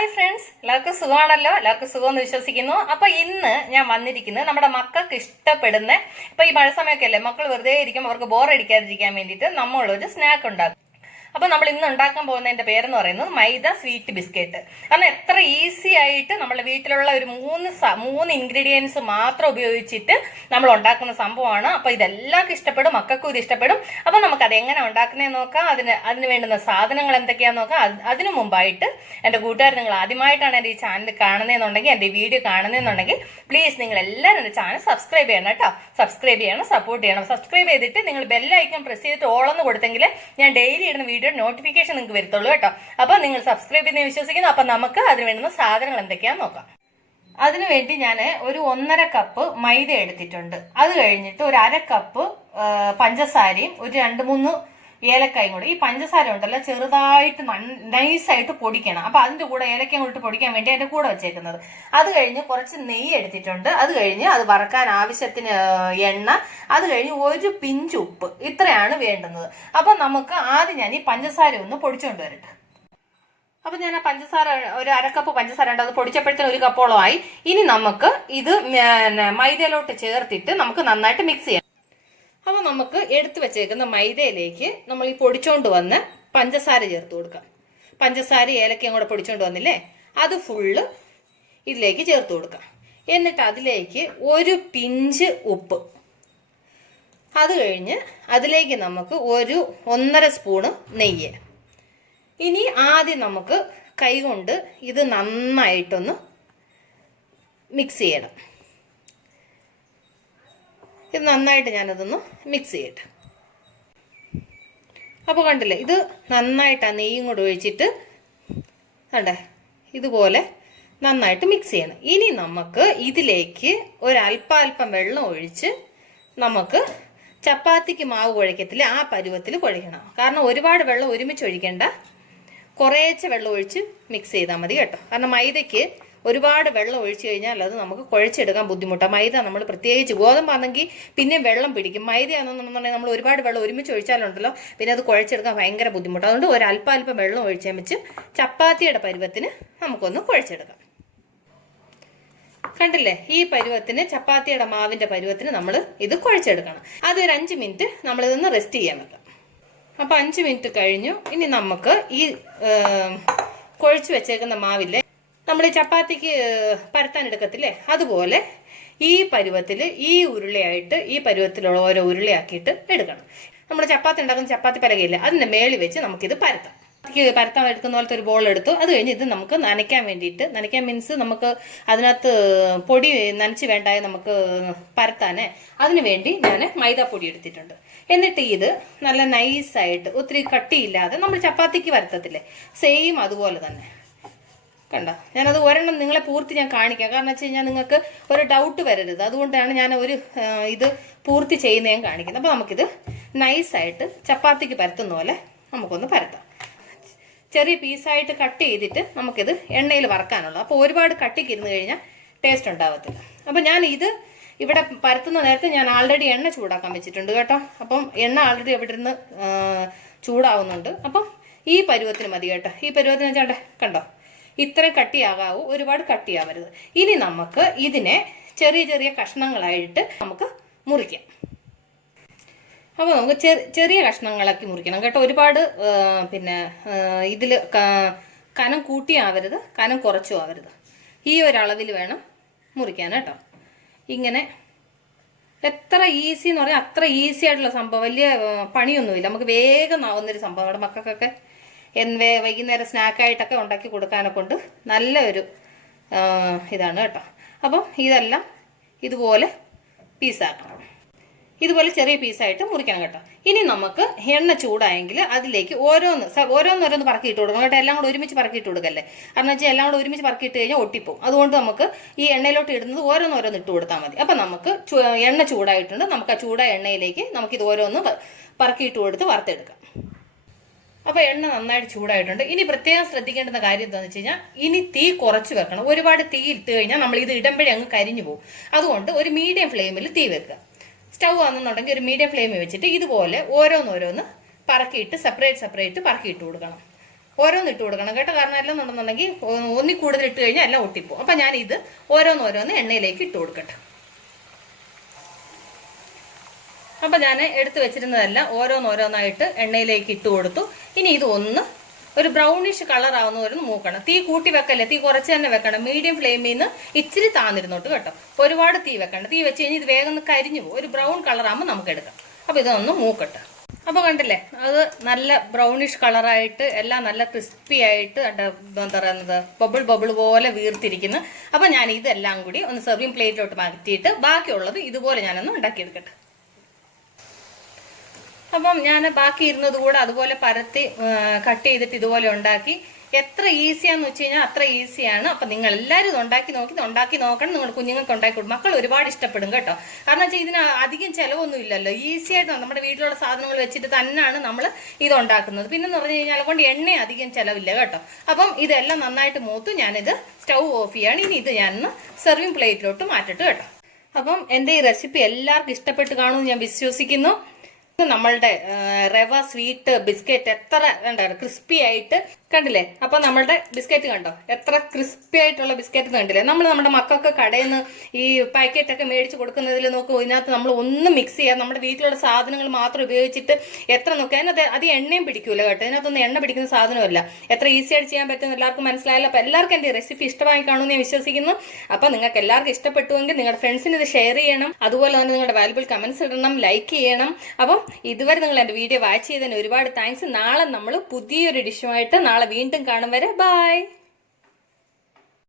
Hi friends, എല്ലാവർക്കും സുഖമാണല്ലോ. എല്ലാവർക്കും സുഖമെന്ന് വിശ്വസിക്കുന്നു. അപ്പൊ ഇന്ന് ഞാൻ വന്നിരിക്കുന്നത് നമ്മുടെ മക്കൾക്ക് ഇഷ്ടപ്പെടുന്ന, ഇപ്പൊ ഈ മഴ സമയമൊക്കെ അല്ലേ, മക്കൾ വെറുതെ ഇരിക്കുമ്പോൾ അവർക്ക് ബോർ അടിക്കാതിരിക്കാൻ വേണ്ടിയിട്ട് നമ്മളൊരു സ്നാക്ക് ഉണ്ടാക്കും. അപ്പൊ നമ്മൾ ഇന്ന് ഉണ്ടാക്കാൻ പോകുന്നതിന്റെ പേരെന്ന് പറയുന്നത് മൈദ സ്വീറ്റ് ബിസ്ക്കറ്റ്. കാരണം എത്ര ഈസി ആയിട്ട് നമ്മുടെ വീട്ടിലുള്ള ഒരു മൂന്ന് ഇൻഗ്രീഡിയൻസ് മാത്രം ഉപയോഗിച്ചിട്ട് നമ്മൾ ഉണ്ടാക്കുന്ന സംഭവമാണ്. അപ്പൊ ഇതെല്ലാവർക്കും ഇഷ്ടപ്പെടും, മക്കൾക്കും ഇത് ഇഷ്ടപ്പെടും. അപ്പൊ നമുക്ക് അത് എങ്ങനെ ഉണ്ടാക്കുന്നതെന്ന് നോക്കാം. അതിന് വേണ്ടുന്ന സാധനങ്ങൾ എന്തൊക്കെയാന്ന് നോക്കാം. അതിനു മുമ്പായിട്ട് എന്റെ കൂട്ടുകാർ, നിങ്ങൾ ആദ്യമായിട്ടാണ് എന്റെ ഈ ചാനൽ കാണുന്നതെന്നുണ്ടെങ്കിൽ, എന്റെ വീഡിയോ കാണുന്നതെന്നുണ്ടെങ്കിൽ പ്ലീസ് നിങ്ങൾ എല്ലാവരും എന്റെ ചാനൽ സബ്സ്ക്രൈബ് ചെയ്യണം കേട്ടോ. സബ്സ്ക്രൈബ് ചെയ്യണം, സപ്പോർട്ട് ചെയ്യണം. സബ്സ്ക്രൈബ് ചെയ്തിട്ട് നിങ്ങൾ ബെല്ലൈക്കൺ പ്രസ് ചെയ്തിട്ട് ഓളെന്ന് കൊടുത്തെങ്കിൽ ഞാൻ ഡെയിലി ഇടുന്ന വീഡിയോ നോട്ടിഫിക്കേഷൻ നിങ്ങൾക്ക് വരത്തുള്ളൂ കേട്ടോ. അപ്പൊ നിങ്ങൾ സബ്സ്ക്രൈബ് ചെയ്യുന്ന വിശ്വസിക്കുന്നു. അപ്പൊ നമുക്ക് അതിന് വേണ്ടുന്ന സാധനങ്ങൾ എന്തൊക്കെയാന്ന് നോക്കാം. അതിനുവേണ്ടി ഞാൻ ഒരു 1.5 കപ്പ് മൈദ എടുത്തിട്ടുണ്ട്. അത് കഴിഞ്ഞിട്ട് ഒരു 1/2 കപ്പ് പഞ്ചസാരയും ഒരു 2-3 ഏലക്കായും കൂടെ. ഈ പഞ്ചസാര ഉണ്ടല്ലോ ചെറുതായിട്ട് നൈസായിട്ട് പൊടിക്കണം. അപ്പൊ അതിന്റെ കൂടെ ഏലക്കയും കൂടി പൊടിക്കാൻ വേണ്ടി അതിന്റെ കൂടെ വെച്ചേക്കുന്നത്. അത് കഴിഞ്ഞ് കുറച്ച് നെയ്യ് എടുത്തിട്ടുണ്ട്. അത് കഴിഞ്ഞ് അത് വറക്കാൻ ആവശ്യത്തിന് എണ്ണ, അത് കഴിഞ്ഞ് ഒരു പിഞ്ച് ഉപ്പ്. ഇത്രയാണ് വേണ്ടുന്നത്. അപ്പൊ നമുക്ക് ആദ്യം ഞാൻ ഈ പഞ്ചസാര ഒന്ന് പൊടിച്ചുകൊണ്ട് വരട്ടെ. അപ്പൊ ഞാൻ ആ പഞ്ചസാര ഒരു 1/2 കപ്പ് പഞ്ചസാര ഉണ്ട്, അത് പൊടിച്ചപ്പോഴത്തേന് 1 കപ്പോളമായി. ഇനി നമുക്ക് ഇത് മൈദയിലോട്ട് ചേർത്തിട്ട് നമുക്ക് നന്നായിട്ട് മിക്സ് ചെയ്യാം. അപ്പൊ നമുക്ക് എടുത്തു വെച്ചേക്കുന്ന മൈദയിലേക്ക് നമ്മൾ ഈ പൊടിച്ചോണ്ട് വന്ന് പഞ്ചസാര ചേർത്ത് കൊടുക്കാം. പഞ്ചസാര ഏലക്കയും കൂടെ പൊടിച്ചോണ്ട് വന്നില്ലേ, അത് ഫുള്ള് ഇതിലേക്ക് ചേർത്ത് കൊടുക്കാം. എന്നിട്ട് അതിലേക്ക് ഒരു പിഞ്ച് ഉപ്പ്. അത് കഴിഞ്ഞ് അതിലേക്ക് നമുക്ക് ഒരു 1.5 സ്പൂണ് നെയ്യ്. ഇനി ആദ്യം നമുക്ക് കൈകൊണ്ട് ഇത് നന്നായിട്ടൊന്ന് മിക്സ് ചെയ്യണം. ഇത് നന്നായിട്ട് ഞാനതൊന്ന് മിക്സ് ചെയ്യട്ടെ. അപ്പോൾ കണ്ടില്ലേ, ഇത് നന്നായിട്ട് ആ നെയ്യും കൂടെ ഒഴിച്ചിട്ട് കണ്ടേ ഇതുപോലെ നന്നായിട്ട് മിക്സ് ചെയ്യണം. ഇനി നമുക്ക് ഇതിലേക്ക് ഒരല്പാൽപ്പം വെള്ളം ഒഴിച്ച് നമുക്ക് ചപ്പാത്തിക്ക് മാവ് കുഴക്കത്തില്ല ആ പരുവത്തിൽ കുഴക്കണം. കാരണം ഒരുപാട് വെള്ളം ഒരുമിച്ച് ഒഴിക്കേണ്ട, കുറേശ്ശെ വെള്ളം ഒഴിച്ച് മിക്സ് ചെയ്താൽ മതി കേട്ടോ. കാരണം മൈദയ്ക്ക് ഒരുപാട് വെള്ളം ഒഴിച്ചു കഴിഞ്ഞാൽ അത് നമുക്ക് കുഴച്ചെടുക്കാൻ ബുദ്ധിമുട്ടാണ്. മൈദ നമ്മൾ പ്രത്യേകിച്ച് ഗോതമ്പാണെങ്കിൽ പിന്നെയും വെള്ളം പിടിക്കും. മൈദയാണെന്നുണ്ടെങ്കിൽ നമ്മൾ ഒരുപാട് വെള്ളം ഒരുമിച്ച് ഒഴിച്ചാലുണ്ടല്ലോ പിന്നെ അത് കുഴച്ചെടുക്കാൻ ഭയങ്കര ബുദ്ധിമുട്ടാണ്. അതുകൊണ്ട് ഒരു അല്പാൽപ്പം വെള്ളം ഒഴിച്ചാൽ വെച്ച് ചപ്പാത്തിയുടെ പരുവത്തിന് നമുക്കൊന്ന് കുഴച്ചെടുക്കാം. കണ്ടില്ലേ, ഈ പരുവത്തിന് ചപ്പാത്തിയുടെ മാവിന്റെ പരുവത്തിന് നമ്മൾ ഇത് കുഴച്ചെടുക്കണം. അത് ഒരു 5 മിനിറ്റ് നമ്മളിതൊന്ന് റെസ്റ്റ് ചെയ്യാൻ വെക്കാം. അപ്പൊ 5 മിനിറ്റ് കഴിഞ്ഞു. ഇനി നമുക്ക് ഈ കുഴച്ച് വെച്ചേക്കുന്ന മാവില്ലേ, നമ്മൾ ഈ ചപ്പാത്തിക്ക് പരത്താൻ എടുക്കത്തില്ലേ, അതുപോലെ ഈ പരുവത്തിൽ ഈ ഉരുളയായിട്ട് ഈ പരുവത്തിലുള്ള ഓരോ ഉരുളയാക്കിയിട്ട് എടുക്കണം. നമ്മൾ ചപ്പാത്തി ഉണ്ടാക്കുന്ന ചപ്പാത്തി പലകയില്ലേ, അതിന്റെ മേളിൽ വെച്ച് നമുക്കിത് പരത്താം. പരത്താൻ എടുക്കുന്ന പോലത്തെ ഒരു ബോൾ എടുത്തു. അത് കഴിഞ്ഞ് ഇത് നമുക്ക് നനയ്ക്കാൻ വേണ്ടിയിട്ട്, നനയ്ക്കാൻ മീൻസ് നമുക്ക് അതിനകത്ത് പൊടി നനച്ച് വേണ്ടായി നമുക്ക് പരത്താനേ, അതിനു വേണ്ടി ഞാൻ മൈദാപ്പൊടി എടുത്തിട്ടുണ്ട്. എന്നിട്ട് ഇത് നല്ല നൈസായിട്ട് ഒത്തിരി കട്ടിയില്ലാതെ നമ്മൾ ചപ്പാത്തിക്ക് പരത്തത്തില്ലേ, സെയിം അതുപോലെ തന്നെ കണ്ടോ. ഞാനത് ഒരെണ്ണം നിങ്ങളെ പൂർത്തി ഞാൻ കാണിക്കാം. കാരണം വെച്ച് കഴിഞ്ഞാൽ നിങ്ങൾക്ക് ഒരു ഡൗട്ട് വരരുത്. അതുകൊണ്ടാണ് ഞാൻ ഇത് പൂർത്തി ചെയ്യുന്നത് ഞാൻ കാണിക്കുന്നത്. അപ്പോൾ നമുക്കിത് നൈസായിട്ട് ചപ്പാത്തിക്ക് പരത്തുന്ന പോലെ നമുക്കൊന്ന് പരത്താം. ചെറിയ പീസായിട്ട് കട്ട് ചെയ്തിട്ട് നമുക്കിത് എണ്ണയിൽ വറക്കാനുള്ളത്. അപ്പോൾ ഒരുപാട് കട്ടിക്ക് ഇരുന്ന് കഴിഞ്ഞാൽ ടേസ്റ്റ് ഉണ്ടാവത്തില്ല. അപ്പം ഞാൻ ഇത് ഇവിടെ പരത്തുന്ന നേരത്തെ ഞാൻ ആൾറെഡി എണ്ണ ചൂടാക്കാൻ വെച്ചിട്ടുണ്ട് കേട്ടോ. അപ്പം എണ്ണ ആൾറെഡി ഇവിടെ ഇരുന്ന് ചൂടാവുന്നുണ്ട്. അപ്പം ഈ പരുവത്തിന് മതി കേട്ടോ. ഈ പരുവത്തിന് വെച്ചാൽ കണ്ടോ, ഇത്രയും കട്ടിയാകാവൂ, ഒരുപാട് കട്ടിയാവരുത്. ഇനി നമുക്ക് ഇതിനെ ചെറിയ ചെറിയ കഷ്ണങ്ങളായിട്ട് നമുക്ക് മുറിക്കാം. അപ്പോൾ നമുക്ക് ചെറിയ കഷ്ണങ്ങളാക്കി മുറിക്കണം കേട്ടോ. ഒരുപാട് പിന്നെ ഇതിൽ കനം കൂട്ടിയാവരുത്, കനം കുറച്ചും ആവരുത്. ഈ ഒരളവിൽ വേണം മുറിക്കാൻ കേട്ടോ. ഇങ്ങനെ എത്ര ഈസി എന്ന് പറഞ്ഞാൽ അത്ര ഈസി ആയിട്ടുള്ള സംഭവം, വലിയ പണിയൊന്നുമില്ല. നമുക്ക് വേഗം ആവുന്നൊരു സംഭവം. നമ്മുടെ മക്കൾക്കൊക്കെ വൈകുന്നേരം സ്നാക്കായിട്ടൊക്കെ ഉണ്ടാക്കി കൊടുക്കാനൊക്കെ കൊണ്ട് നല്ലൊരു ഇതാണ് കേട്ടോ. അപ്പം ഇതെല്ലാം ഇതുപോലെ പീസാക്കണം, ഇതുപോലെ ചെറിയ പീസായിട്ട് മുറിക്കണം കേട്ടോ. ഇനി നമുക്ക് എണ്ണ ചൂടായെങ്കിൽ അതിലേക്ക് ഓരോന്നോരോന്ന് പറക്കിയിട്ട് കൊടുക്കണം കേട്ടോ. എല്ലാം കൂടെ ഒരുമിച്ച് പറക്കിയിട്ട് കൊടുക്കല്ലേ. കാരണം വെച്ചാൽ എല്ലാം കൂടെ ഒരുമിച്ച് പറക്കിയിട്ട് കഴിഞ്ഞാൽ ഒട്ടിപ്പോവും. അതുകൊണ്ട് നമുക്ക് ഈ എണ്ണയിലോട്ട് ഇടുന്നത് ഓരോന്നോരോന്ന് ഇട്ട് കൊടുത്താൽ മതി. അപ്പം നമുക്ക് എണ്ണ ചൂടായിട്ടുണ്ട്. നമുക്ക് ആ ചൂടായ എണ്ണയിലേക്ക് നമുക്കിത് ഓരോന്ന് പറക്കിയിട്ട് കൊടുത്ത് വറുത്തെടുക്കാം. അപ്പോൾ എണ്ണ നന്നായിട്ട് ചൂടായിട്ടുണ്ട്. ഇനി പ്രത്യേകം ശ്രദ്ധിക്കേണ്ടുന്ന കാര്യം എന്താണെന്ന് വെച്ച് കഴിഞ്ഞാൽ, ഇനി തീ കുറച്ച് വെക്കണം. ഒരുപാട് തീ ഇട്ട് കഴിഞ്ഞാൽ നമ്മൾ ഇത് ഇടുമ്പോഴേ അങ്ങ് കരിഞ്ഞു പോകും. അതുകൊണ്ട് ഒരു മീഡിയം ഫ്ലെയിമിൽ തീ വെക്കുക. സ്റ്റൗ ആണെന്നുണ്ടെങ്കിൽ ഒരു മീഡിയം ഫ്ലെയിമിൽ വെച്ചിട്ട് ഇതുപോലെ ഓരോന്നോരോന്ന് പറക്കിയിട്ട് സെപ്പറേറ്റ് പറക്കിയിട്ട് കൊടുക്കണം. ഓരോന്ന് ഇട്ട് കൊടുക്കണം കേട്ടോ. കാരണം എല്ലാം നടന്നുണ്ടെങ്കിൽ ഒന്നി കൂടുതൽ ഇട്ട് കഴിഞ്ഞാൽ എല്ലാം ഒട്ടിപ്പോവും. അപ്പൊ ഞാൻ ഇത് ഓരോന്നോരോന്ന് എണ്ണയിലേക്ക് ഇട്ട് കൊടുക്കട്ടെ. അപ്പൊ ഞാൻ എടുത്തു വെച്ചിരുന്നതെല്ലാം ഓരോന്നോരോന്നായിട്ട് എണ്ണയിലേക്ക് ഇട്ട് കൊടുത്തു. ഇനി ഇത് ഒന്ന് ഒരു ബ്രൗണിഷ് കളർ ആവുന്നവരെ മൂക്കണം. തീ കൂട്ടി വെക്കല്ലേ, തീ കുറച്ച് തന്നെ വെക്കണം. മീഡിയം ഫ്ലെയിമിൽ നിന്ന് ഇച്ചിരി താന്നിരുന്നോട്ട് കേട്ടോ. ഒരുപാട് തീ വെക്കണ്ട. തീ വെച്ച് കഴിഞ്ഞാൽ ഇത് വേഗം കരിഞ്ഞു പോകും. ഒരു ബ്രൗൺ കളർ ആകുമ്പോൾ നമുക്ക് എടുക്കാം. അപ്പൊ ഇതൊന്ന് മൂക്കട്ടെ. അപ്പൊ കണ്ടില്ലേ, അത് നല്ല ബ്രൗണിഷ് കളറായിട്ട് എല്ലാം നല്ല ക്രിസ്പി ആയിട്ട് എന്താ പറയുന്നത് ബബിൾ ബബിൾ പോലെ വീർത്തിരിക്കുന്നു. അപ്പൊ ഞാൻ ഇതെല്ലാം കൂടി ഒന്ന് സെർവിങ് പ്ലേറ്റിലോട്ട് മാറ്റിയിട്ട് ബാക്കിയുള്ളത് ഇതുപോലെ ഞാനൊന്ന് ഉണ്ടാക്കിയെടുക്കട്ടെ. അപ്പം ഞാൻ ബാക്കി ഇരുന്നത് കൂടെ അതുപോലെ പരത്തി കട്ട് ചെയ്തിട്ട് ഇതുപോലെ ഉണ്ടാക്കി. എത്ര ഈസിയാന്ന് വെച്ച് കഴിഞ്ഞാൽ അത്ര ഈസിയാണ്. അപ്പൊ നിങ്ങൾ എല്ലാവരും ഇത് ഉണ്ടാക്കി നോക്കണം. നിങ്ങൾ കുഞ്ഞുങ്ങൾക്ക് ഉണ്ടാക്കി കൊടുക്കും. മക്കൾ ഒരുപാട് ഇഷ്ടപ്പെടും കേട്ടോ. കാരണം വെച്ചാൽ ഇതിന് അധികം ചിലവൊന്നും ഇല്ലല്ലോ. ഈസി ആയിട്ട് നമ്മുടെ വീട്ടിലുള്ള സാധനങ്ങൾ വെച്ചിട്ട് തന്നെയാണ് നമ്മൾ ഇത് ഉണ്ടാക്കുന്നത്. പിന്നെന്ന് പറഞ്ഞു കഴിഞ്ഞാൽ കൊണ്ട് എണ്ണ അധികം ചിലവില്ല കേട്ടോ. അപ്പം ഇതെല്ലാം നന്നായിട്ട് മൂത്തു. ഞാനിത് സ്റ്റൗ ഓഫ് ചെയ്യാണ്. ഇനി ഇത് ഞാനൊന്ന് സെർവിങ് പ്ലേറ്റിലോട്ട് മാറ്റിട്ട് കേട്ടോ. അപ്പം എൻ്റെ ഈ റെസിപ്പി എല്ലാവർക്കും ഇഷ്ടപ്പെട്ട് കാണുമെന്ന് ഞാൻ വിശ്വസിക്കുന്നു. നമ്മളുടെ റവ സ്വീറ്റ് ബിസ്ക്കറ്റ് എത്ര കണ്ടായിരുന്നു ക്രിസ്പി ആയിട്ട് കണ്ടില്ലേ. അപ്പൊ നമ്മളുടെ ബിസ്ക്കറ്റ് കണ്ടോ എത്ര ക്രിസ്പി ആയിട്ടുള്ള ബിസ്ക്കറ്റ് കണ്ടില്ലേ. നമ്മുടെ മക്കൾക്ക് കടയിൽ നിന്ന് ഈ പാക്കറ്റ് ഒക്കെ മേടിച്ച് കൊടുക്കുന്നതിൽ നോക്കും, ഇതിനകത്ത് നമ്മൾ ഒന്നും മിക്സ് ചെയ്യാം. നമ്മുടെ വീട്ടിലുള്ള സാധനങ്ങൾ മാത്രം ഉപയോഗിച്ചിട്ട് എത്ര നോക്കുക. അതിനകത്ത് അത് എണ്ണയും പിടിക്കൂല കേട്ടോ. ഇതിനകത്തൊന്നും എണ്ണ പിടിക്കുന്ന സാധനമല്ല. എത്ര ഈസി ആയിട്ട് ചെയ്യാൻ പറ്റുമെന്ന് എല്ലാവർക്കും മനസ്സിലായല്ലോ. അപ്പൊ എല്ലാവർക്കും എന്റെ റെസിപ്പി ഇഷ്ടമായി കാണുമെന്ന് ഞാൻ വിശ്വസിക്കുന്നു. അപ്പൊ നിങ്ങൾക്ക് എല്ലാവർക്കും ഇഷ്ടപ്പെട്ടുവെങ്കിൽ നിങ്ങളുടെ ഫ്രണ്ട്സിന് ഇത് ഷെയർ ചെയ്യണം. അതുപോലെ തന്നെ നിങ്ങളുടെ വാല്യുബിൾ കമന്റ്സ് ഇടണം, ലൈക്ക് ചെയ്യണം. അപ്പം ഇതുവരെ നിങ്ങൾ എന്റെ വീഡിയോ വാച്ച് ചെയ്തതിന് ഒരുപാട് താങ്ക്സ്. നാളെ നമ്മൾ പുതിയൊരു ഡിഷുമായിട്ട് നാളെ വീണ്ടും കാണും വരെ ബൈ.